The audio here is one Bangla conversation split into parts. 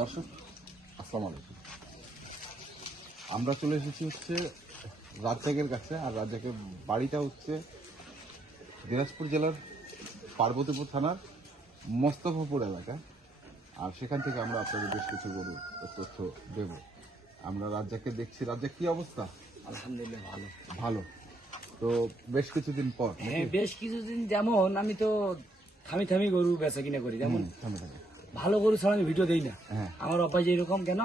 দর্শক আসসালামু আলাইকুম। আমরা চলে এসেছি হচ্ছে রাজ্জাকের কাছে, আর রাজ্জাকের বাড়িটা হচ্ছে দিনাজপুর জেলার পার্বতীপুর থানার মোস্তফাপুর এলাকা। আর সেখান থেকে আমরা আপনাদের বেশ কিছু গরু তথ্য দেব। আমরা রাজ্জাককে দেখছি। রাজ্জাক, কি অবস্থা? আলহামদুলিল্লাহ ভালো। ভালো। তো বেশ কিছুদিন পর হ্যাঁ, বেশ কিছুদিন যেমন আমি তো থামি থামি গরু বেচা কিনা করি, যেমন ভালো গরু ছাড়া আমি ভিডিও দেই না। হ্যাঁ। আমার অভ্যাস এরকম কেন,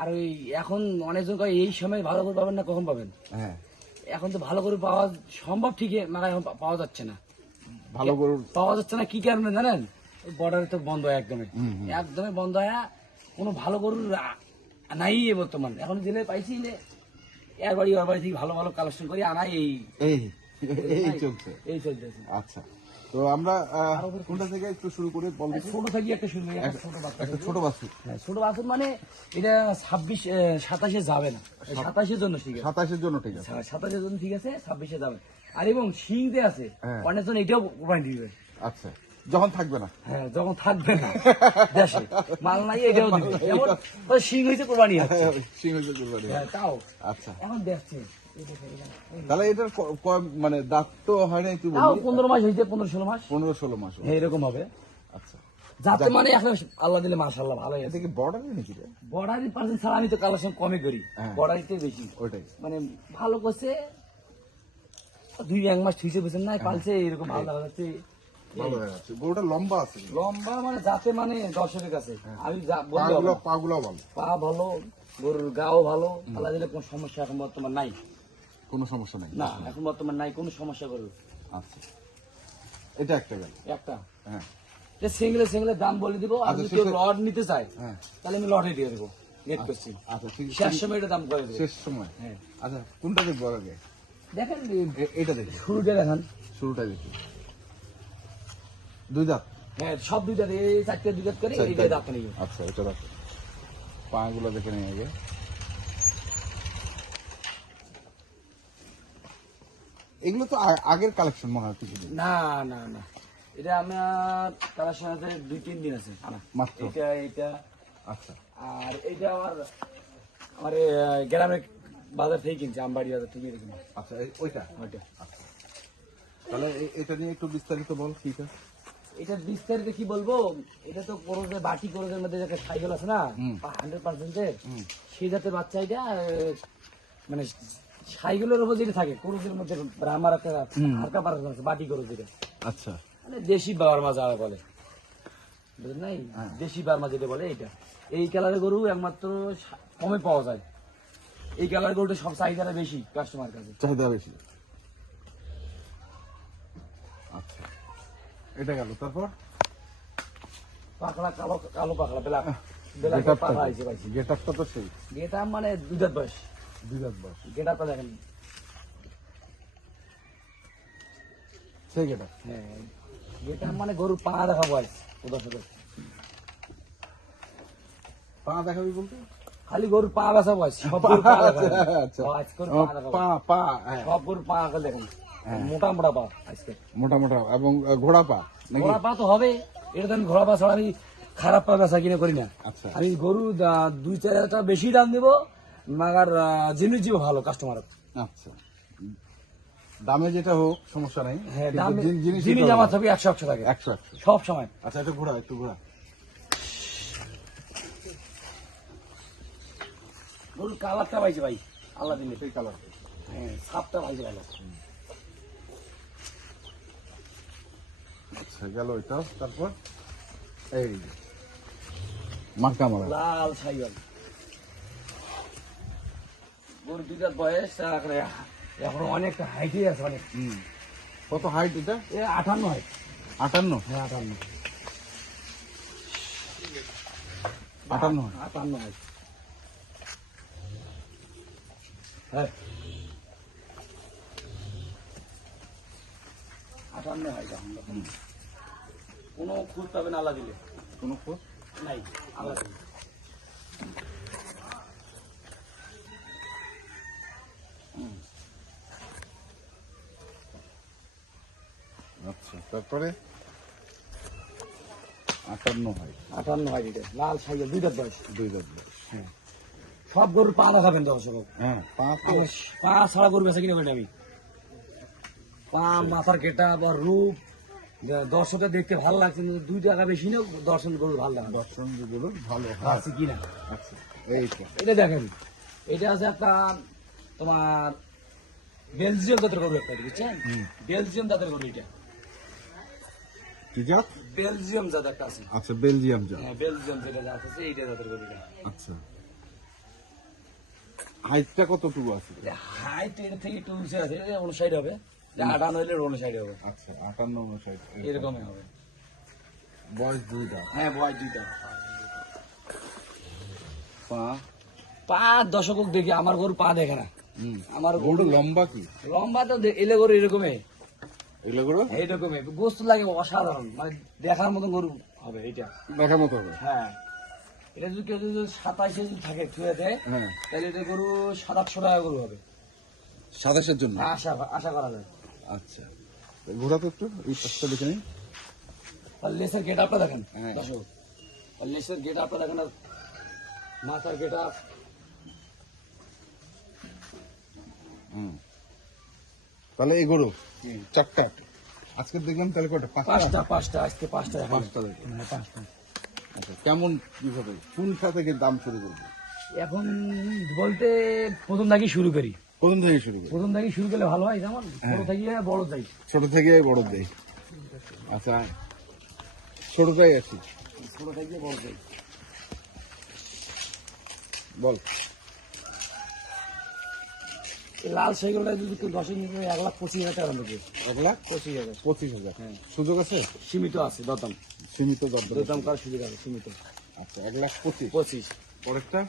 আর ওই এখন অনেকজন কয় এই সময় ভালো গরু পাবেন না, কখন পাবেন? হ্যাঁ, এখন তো ভালো গরু পাওয়া সম্ভব ঠিকই, মানে এখন পাওয়া যাচ্ছে না। ভালো গরু পাওয়া যাচ্ছে না কি কারণে জানেন? বর্ডারে তো বন্ধ হয় একদমই, একদমই বন্ধ হয়। কোনো ভালো গরুর নাই বর্তমান। এখন জেলে পাইছি যে এর বাড়ি ওর বাড়ি থেকে ভালো ভালো কালেকশন করি আনাই, এই চলছে। এই চলতেছে। আচ্ছা, তো আমরা কোনটা থেকে একটু শুরু করে বলবো? ছোট থেকে একটা শুরু করি, একটা ছোট বাচ্চা। একটা ছোট বাছুর। হ্যাঁ, ছোট বাছুর মানে এটা 27 যাবে না, 27 জন্য ঠিক আছে। 27 জন্য ঠিক আছে। 27 জন্য ঠিক আছে, 26 যাবে। আর এবং শিংতে আছে হ্যাঁ। অনেকজন এটাও কোরবানি দিবে। আচ্ছা, যখন থাকবে না। হ্যাঁ, যখন থাকবে না দেশে মাল নাই এটাও দিবে। যেমন ওই শিং হইছে কোরবানি আছে, সিং হইছে কুরবানি। হ্যাঁ তাও। আচ্ছা, এখন দেখছি তাহলে এটার মানে দাঁত তো হয় নাই, তুই তাও বললি 15 মাস হইছে, 15-16 মাস 15-16 মাস। হ্যাঁ, এরকম হবে। আচ্ছা, যাতে মানে এখন আল্লাহ দিলে মাশাআল্লাহ ভালোই আছে। এটা কি বর্ডারে নাকি রে? বর্ডারি পার্সেন্ট ছাড়া আমি তো কালেকশন কমই করি, হ্যাঁ। বর্ডারিতে বেশি। ওইটাই মানে ভালো করছে 2-1 মাস ঠিক বুঝছেন না, পালছে এরকম ভালো দেখা যাচ্ছে। ভালো হয়ে যাচ্ছে। গরুটা লম্বা আছে, লম্বা মানে যাতে মানে দর্শকের কাছে আমি পাগুলো ভালো, পা ভালো, গরুর গাও ভালো, আল্লাহ দিলে কোনো সমস্যা এখন বর্তমান নাই। কোনো সমস্যা নাই না, এখন বর্তমান নাই কোনো সমস্যা গরুর। আচ্ছা, এটা একটা গেল। একটা হ্যাঁ, সিঙ্গেলে দাম বলে দিব। আর আচ্ছা, যদি কেউ শেষে- লট নিতে চায় হ্যাঁ, তাহলে আমি লটে দিয়ে দেবো, নেট করছি। আচ্ছা, ঠিক শেষ সময় এটা দাম করে দেবো। শেষ সময়। হ্যাঁ, আচ্ছা, কোনটা দেখবো আগে? দেখেন এটা দেখি, শুরুটা দেখান। শুরুটা দেখি। দুই দাঁত। হ্যাঁ, সব দুইটা এই 4টে দুই দাঁত করে এইটা দাঁত নেই। আচ্ছা, এটা দেখো, পাগুলো দেখে নিই আগে। এগুলো তো আগের কালেকশন মনে হয় কিছুদিন। না না না, এটা আমার তার সাথে 2-3 দিন আছে মাত্র। এটা আচ্ছা, আর এইটা আমার গ্রামের বাজার থেকে কিনছে, আমবাড়ি বাজার থেকে কিনছে আচ্ছা, ওইটা। ওইটা। আচ্ছা, তাহলে এটা নিয়ে একটু বিস্তারিত বল। ঠিক আছে, এটা বিস্তারিত কি বলবো, এটা তো করোজে বাটি করোজের মধ্যে একটা সাইকেল আছে না 100%-এর, সেই জাতের বাচ্চা। এটা মানে সাইকেলের উপর যেটা থাকে করোজের মধ্যে আমার একটা হালকা পারা আছে বাটি করোজ, এটা আচ্ছা, মানে দেশি বার্মা যা বলে, বুঝলেন নাই? দেশি বার্মা যেটা বলে এটা। এই কালারের গরু একমাত্র কমে পাওয়া যায়। এই কালার গরুটা সব চাহিদাটা বেশি কাস্টমার কাছে। চাহিদা বেশি। আচ্ছা, এটা গেল। তারপর পাকড়া কালো কালো পাকড়া বেলা বেলা পাকড়া আছে ভাই। গেটআপটা তো সেই গেটা মানে দুধার বয়স, দুই দাঁত বয়স, গেটাটা দেখেন। সেই গেটআপ। হ্যাঁ, গেটা মানে গরুর পা দেখা বয়স। পা দেখাবি বলতে? খালি গরুর পা বেচা বয়স, সব গরুর পা দেখা যায়। আচ্ছা, আজকের ও, পা দেখা পা বয়স। পা হ্যাঁ, সব গরুর পা আগে দেখেন, মোটা মোটা পা আজকে। মোটা মোটা এবং ঘোড়া পা নাকি? ঘোড়া পা তো হবে, এটা তো আমি ঘোড়া পা ছাড়া আমি খারাপ পা বেচা কিনে করি না। আচ্ছা, আমি গরু 2-4 হাজার টাকা বেশি দাম দিব, মাগার জিনিস দিব ভালো কাস্টমার। আচ্ছা, দামে যেটা হোক সমস্যা নাই। হ্যাঁ, কিন্তু দাম জিনিস জিনিস আমার থাকবে 100 টাকা 100। সব সময়। আচ্ছা, একটু ঘোড়া, একটু ঘোড়া। গরুর কালারটা পাইছে ভাই, আল্লাহ দিলে। সেই কালার। হ্যাঁ, সাপটা পাইছে ভালো। আচ্ছা, গেল এটা। তারপর এই মার্কা মারা। লাল সাইওয়াল গরু 2 দাঁত বয়স, এখন অনেকটা হাইটে আছে অনেক। কত হাইট এটা? 58 হয়। 58? হ্যাঁ, 58 58 হয়। 58 হয়। হ্যাঁ, 58 হয়। কোনো খুঁজ পাবেন আল্লাহ দিলে, কোনো খোঁজ নাই আল্লাহ দিলে। আচ্ছা, তারপরে 58 হয়, 58 হয় এটা লাল সাইকেল, দুইটার বয়স। 2 দাঁত বয়স। সব গরুর পা দেখাবেন দর্শক, হ্যাঁ, পা তো আমার পা ছাড়া গরু বেচা কিনা করি আমি। পা, মাথার গেটা বা রূপ দর্শকটা দেখতে ভালো লাগছে, কিন্তু 2 টাকা বেশি না দর্শন গরু ভালো লাগে দর্শন যেগুলো ভালো হয়। আছে কিনা। আচ্ছা, এইটা এটা দেখেন, এটা আছে একটা তোমার বেলজিয়াম জাতের গরু একটা, বুঝছেন? বেলজিয়াম জাতের গরু এটা, কি জাত? বেলজিয়াম জাত একটা আছে। আচ্ছা, বেলজিয়াম জাত। হ্যাঁ, বেলজিয়াম যেটা জাত আছে এইটা জাতের গরু এটা। আচ্ছা, হাইটটা কতটুকু আছে? হাইট এর থেকে একটু উঁচু আছে, এটা 59 হবে, 58 হইলে 59 হবে, আচ্ছা, 58, 59 এরকমই হবে। বয়স 2 দাঁত। হ্যাঁ, বয়স 2টা। পা পা দর্শক দেখি, আমার গরু পা দেখে না। আমার গরু লম্বা কি? লম্বা তো এলে গরু এরকমই, এগুলো গরু এইরকমই গোস্ত লাগে অসাধারণ, মানে দেখার মতন গরু হবে এটা। দেখার মতো হবে। হ্যাঁ, এটা যদি কেউ যদি 27 যদি থাকে ছুঁয়ে দেয়, হ্যাঁ, তাহলে এটা গরু 700-800 টাকা গরু হবে, 27-এর জন্য। আশা আশা করা যায়। আচ্ছা, ঘোরা তো একটু এই পাশটা দেখে নিই। আর লেসের গেট আপটা দেখেন হ্যাঁ। দর্শক, আর লেসের গেট আপটা দেখেন, আর মাথার গেট আপ। তাহলে এই গরু 4টা, আজকে দেখলাম তাহলে কয়টা? 5টা। পাঁচটা আজকে 5টা দেখাবো। 5টা দেখলাম। হ্যাঁ, 5টা। আচ্ছা, কেমন কিভাবে কোনটা থেকে দাম শুরু করবো? এখন বলতে প্রথম থেকে শুরু করি, প্রথম থেকে শুরু করি। প্রথম থেকে শুরু করলে ভালো হয়, যেমন ছোট থেকে বড় যাই। ছোট থেকে বড় দেই। আচ্ছা, ছোটটাই আছি। ছোট থেকে বড় যাই। বল। এই লাল সাইকেলটা যদি কেউ 10 নিতে 1,25,000 টাকা নেবে। 1,25,000। 25,000। হ্যাঁ, সুযোগ আছে? সীমিত আছে দরদাম, সীমিত দরদাম। দরদাম করার সুযোগ আছে সীমিত। আচ্ছা, 1,25,000। 25। পরেরটা?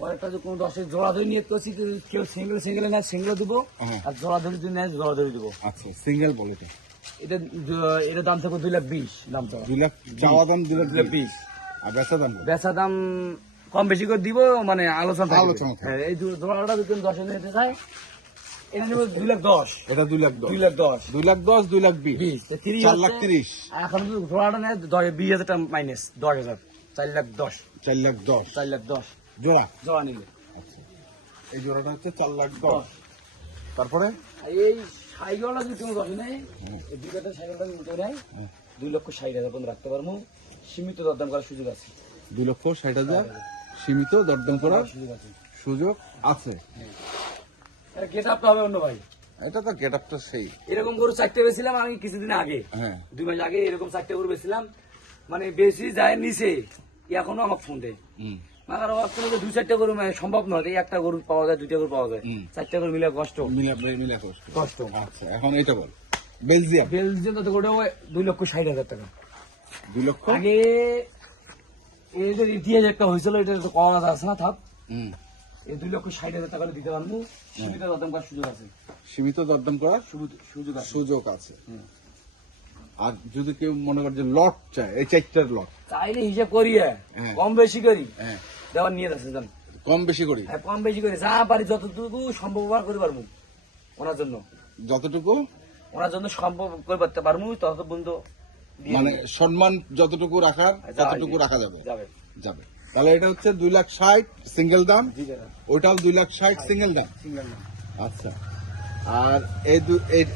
পরেরটা যদি কোনো 10 জোড়া ধরে নিয়ে করছি, কেউ সিঙ্গেল নেয় সিঙ্গেল দিব, হ্যাঁ। আর জোড়া ধরে যদি নেয় জোড়া ধরে দিব। আচ্ছা, সিঙ্গেল বল এটা। এটা দাম থাকবে 2,20,000 দাম থাকবে। 2 লাখ চাওয়া দাম, 2,20,000। 2,20,000। আর বেচা দাম? বেচা দাম কম বেশি করে দিব, মানে আলোচনা থাকবে। আলোচনা থাকবে। হ্যাঁ, এই জোড়াটা যদি 10 নিতে চায়, এটা নেবে 2,10,000। এটা 2,10,000। 2,10,000। 2,10,000, 2,20,000। 20, 30 4,30,000। এখন যদি জোড়াটা নেয় 20,000 টাকা মাইনাস 10,000, 4,10,000। 4,10,000 4,10,000 জোড়া। জোড়া নিলে। আচ্ছা, এই জোড়াটা হচ্ছে 4,10,000। তারপরে আর এই সাইকেলটা যদি কোনো দশ নেয়, এই 2 কাঠের সাইকেলটা নিতে নেয় 2,60,000 পর্যন্ত রাখতে পারবো, সীমিত দরদাম করার সুযোগ আছে। 2,60,000 সীমিত দরদাম করার সুযোগ আছে। সুযোগ আছে। গেট আপটা হবে অন্য ভাই। এটা তো গেট আপটা সেই। এরকম গরু 4টে বেছিলাম আমি কিছুদিন আগে, হ্যাঁ, 2 মাস আগে এরকম 4টে গরু বেছিলাম, মানে বেশি যায় নিচে, এখনো আমাকে ফোন দেয়। মাগার অবস্থা 2-4টে গরু মানে সম্ভব নয়, এই একটা গরু পাওয়া যায়, 2টা গরু পাওয়া যায়, 4টে গরু মিলে কষ্ট মিলা কষ্ট। কষ্ট। আচ্ছা, এখন এটা বল। বেলজিয়াম বেলজিয়াম তো গোটা 2,60,000 টাকা। 2 লক্ষ। আগে এই যে ইতিহাস একটা হয়েছিল, এটা তো করা যাচ্ছে না, থাক হুম, এই 2,60,000 টাকা দিতে পারবো, সীমিত দরদাম করার সুযোগ আছে। সীমিত দরদাম করার সুযোগ আছে। সুযোগ আছে। আর যদি কেউ মনে করে যে লট চায়, এই 4টার লট, চাইলে হিসাব করিয়ে হ্যাঁ। কম বেশি করি হ্যাঁ, দেওয়ার নিয়ে যাচ্ছে, জান কম বেশি করি। হ্যাঁ, কম বেশি করি যা পারি যতটুকু সম্ভব করে পারবো, ওনার জন্য যতটুকু সম্ভব করে পারতে পারবো, তত বন্ধু মানে সম্মান যতটুকু রাখার ততটুকু রাখা যাবে। যাবে। তাহলে এটা হচ্ছে 2,60,000 সিঙ্গেল দাম, ওইটাও 2,60,000 সিঙ্গেল দাম। আচ্ছা, আর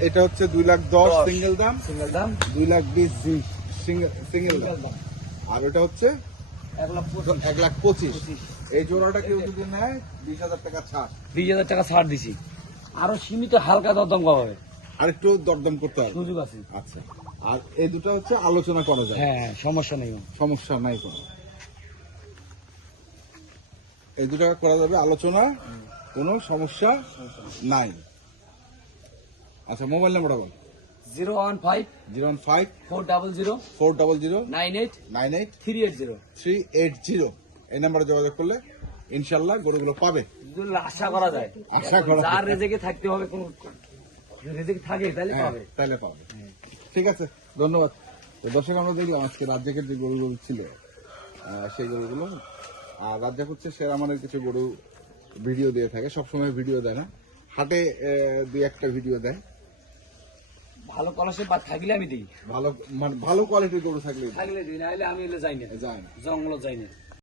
এটা হচ্ছে 2,10,000 সিঙ্গেল দাম, 2,20,000 সিঙ্গেল দাম, আর ওটা হচ্ছে 1,25,000। এই জোড়াটা কেউ যদি নেয় 20,000 টাকা ছাড়। 20,000 টাকা ছাড় দিছি, আরো সীমিত হালকা দরদাম করা হবে, আর একটু দরদাম করতে হবে, সুযোগ আছে। আচ্ছা, আর এই দুটো হচ্ছে আলোচনা করা যায়, হ্যাঁ, সমস্যা নেই, সমস্যা নাই কোনো। এই দুটো করা যাবে আলোচনা, কোনো সমস্যা নাই। আচ্ছা, মোবাইল নাম্বারটা বল। 015 015 400 400 98 98 380। 380। এই নাম্বারে যোগাযোগ করলে ইনশাল্লাহ গরুগুলো পাবে। যদি আশা করা যায়, আশা করা যায়। যার রেজেকে থাকতে হবে, কোন রেজেক থাকে তাহলে হ্যাঁ, পাবে। তাহলে পাবে। ঠিক আছে, ধন্যবাদ। তো দর্শক, আমরা দেখলাম আজকে রাজ্জাকের যে গরুগুলো ছিল, সেই গরুগুলো। আর রাজ্জাক হচ্ছে সেরামানের কিছু গরু ভিডিও দিয়ে থাকে, সবসময় ভিডিও দেয় না, হাটে 2-1টা ভিডিও দেয়। ভালো কলসে বা থাকলে আমি দিই, ভালো মানে ভালো কোয়ালিটির গরু থাকলে থাকলে দিই, নাহলে আমি এলে যাই না, যায় না। জঙ্গল যাই না।